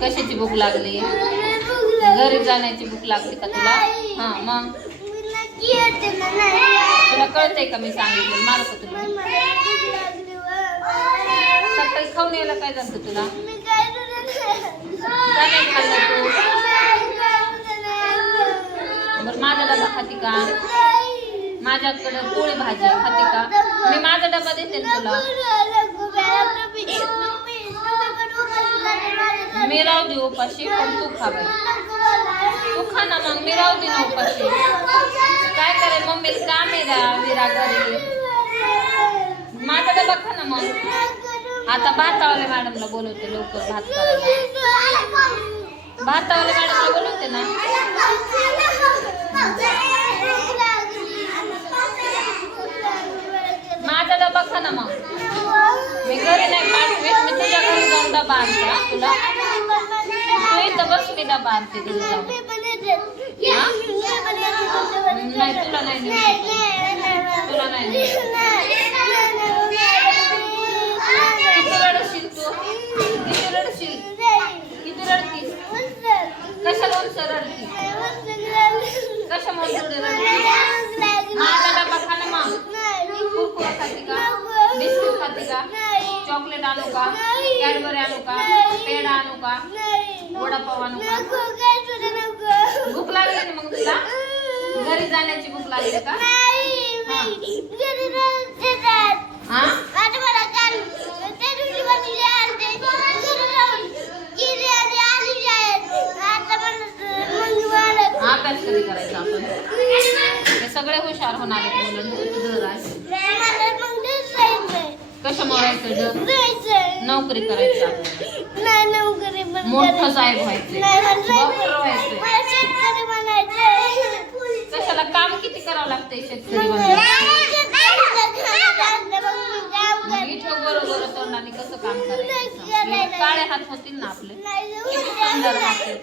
कशाची भूक लागली? घरी जाण्याची भूक लागली का तुला? हा मग तुला कळतंय का मी सांगितलं? मारू का तुला? सकाळी खाऊन यायला काय झालं तुला? काय नाही खाल्लं तू? बरं माझा डबा खाती का? माझ्याकडे पोळी भाजी खाते का? मी माझा डबा देते ना तुला. मी राहू दे उपाशी, पण तू खा बाई. तू खा ना मग, मी राहू दे ना उपाशी. काय करेल मम्मीला काम आहे विरा घरी. माझा डबा खा ना मग. आता भातावाल्या मॅडमला बोलवते लवकर भात करायला. भातावाल्या मॅडमला बोलवते ना. माझा डबा खा ना मग. मी घरी नाही पाठवीत, मी तुझ्या घरी जाऊन डबा आणते तुला. तू इथं बस, मी डबा आणते तुला जाऊन. नाही तुला नाही नेऊ शकत. तुला नाही नेऊ शकत. किती रडशील तू? किती रडशील? किती रडतीस? कशाला उंच रडती? कशामुळे थोडी रडती? माझा डबा खा ना मग. कुरकुरा खाती का? बिस्किट खाती का? चॉकलेट आणू का? कॅडबरी आणू का? पेढा आणू का? वडापाव आणू का? भूक लागली ना मग तुला? घरी जाण्याची भूक लागली का? हा? अभ्यास कधी करायचा आपण? हे सगळे हुशार होणार आहेत मुलं. तुझं आहे कशामुळे यायचं डर? नोकरी करायची आपल्याला. मोठं साहेब व्हायचं, डॉक्टर व्हायचं. कशाला काम किती करावं लागतंय शेतकरी बनवायला? बरोबर तोंडाने कसं काम करायचं? काळे हात होतील ना आपले. किती सुंदर हात आहेत.